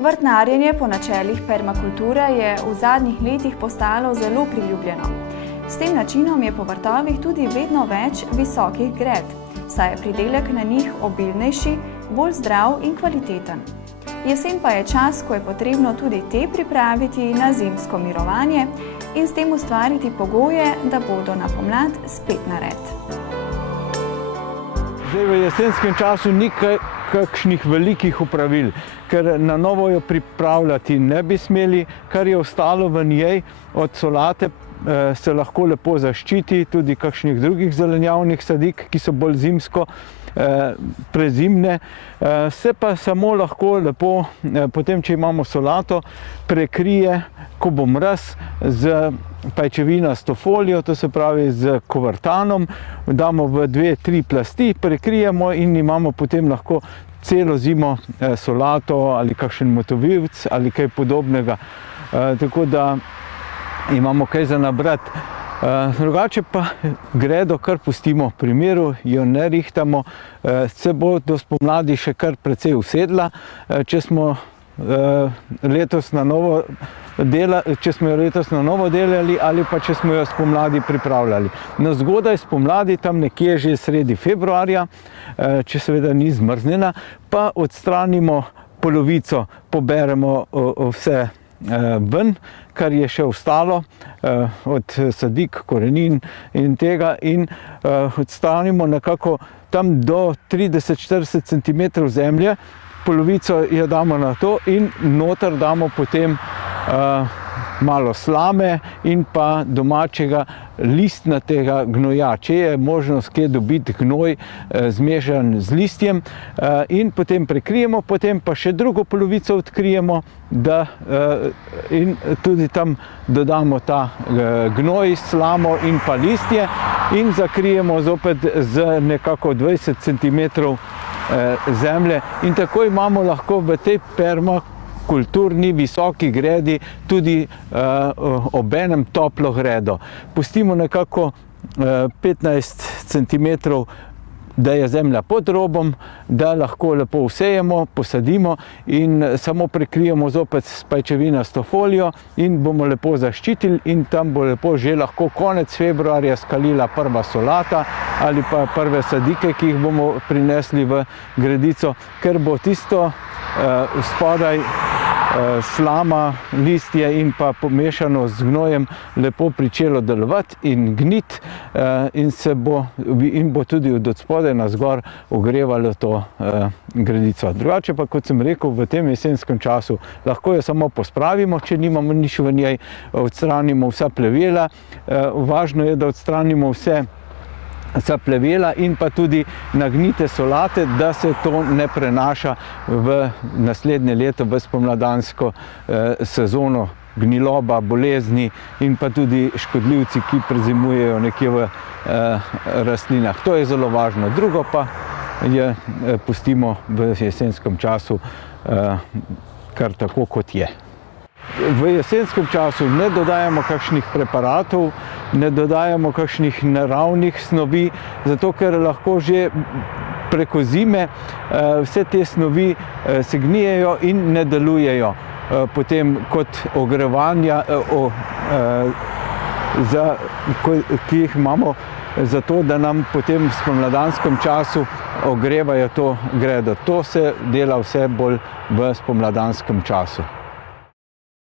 Vrtnarjenje po načelih permakulture je v zadnjih letih postalo zelo priljubljeno. S tem načinom je po vrtovih tudi vedno več visokih gred, saj je pridelek na njih obilnejši, bolj zdrav in kvaliteten. Jesen pa je čas, ko je potrebno tudi te pripraviti na zimsko mirovanje in s tem ustvariti pogoje, da bodo na pomlad spet nared. Zdaj v jesenskem času ni kakšnih velikih opravil, ker na novo jo pripravljati ne bi smeli, kar je ostalo v njej od solate se lahko lepo zaščiti, tudi kakšnih drugih zelenjavnih sadik, ki so bolj zimsko prezimne. Se pa samo lahko lepo, potem če imamo solato, prekrije, ko bo mraz, z pajčevinasto folijo, to se pravi z kovrtanom, damo v 2-3 plasti, prekrijemo in imamo potem lahko celo zimo solato ali kakšen motovilc ali kaj podobnega. Tako da imamo kaj za nabrati. Drugače pa gredo kar pustimo pri miru, jo ne rihtamo, se bo do spomladi še kar precej usedla. Če smo letos na novo delali ali pa če smo jo spomladi pripravljali. No, zgodaj spomladi, tam nekje že sredi februarja, če seveda ni zmrznjena, pa odstranimo polovico, poberemo vse ven, kar je še ostalo od sadik, korenin in tega, in odstranimo nekako tam do 30-40 cm zemlje, polovico jo damo na to in noter damo potem malo slame in pa domačega listnatega gnoja, če je možnost kje dobiti gnoj zmešan z listjem, in potem prekrijemo, potem pa še drugo polovico odkrijemo, in tudi tam dodamo ta gnoj, slamo in pa listje in zakrijemo zopet z nekako 20 cm zemlje in tako imamo lahko v tej permakulturni visoki gredi tudi obenem toplo gredo. Pustimo nekako 15 cm, da je zemlja pod robom, da lahko lepo vsejemo, posadimo in samo prekrijemo zopet s pajčevinasto folijo in bomo lepo zaščitili in tam bo lepo že lahko konec februarja skalila prva solata ali pa prve sadike, ki jih bomo prinesli v gredico, ker bo tisto spodaj slama, listje in pa pomešano z gnojem lepo pričelo delovati in gniti in bo tudi od spodaj navzgor ogrevalo to gredico. Drugače pa, kot sem rekel, v tem jesenskem času lahko jo samo pospravimo, če nimamo nič v njej, odstranimo vsa plevela. Važno je, da odstranimo vsa plevela in pa tudi nagnite solate, da se to ne prenaša v naslednje leto, v spomladansko sezono, gniloba, bolezni in pa tudi škodljivci, ki prezimujejo nekje v rastlinah. To je zelo važno. Drugo pa je pustimo v jesenskem času kar tako, kot je. V jesenskem času ne dodajamo kakšnih preparatov, ne dodajamo kakšnih naravnih snovi, zato ker lahko že preko zime vse te snovi se gnijejo in ne delujejo potem kot ogrevanja, ki jih imamo zato, da nam potem v spomladanskem času ogrevajo to gredo. To se dela vse bolj v spomladanskem času.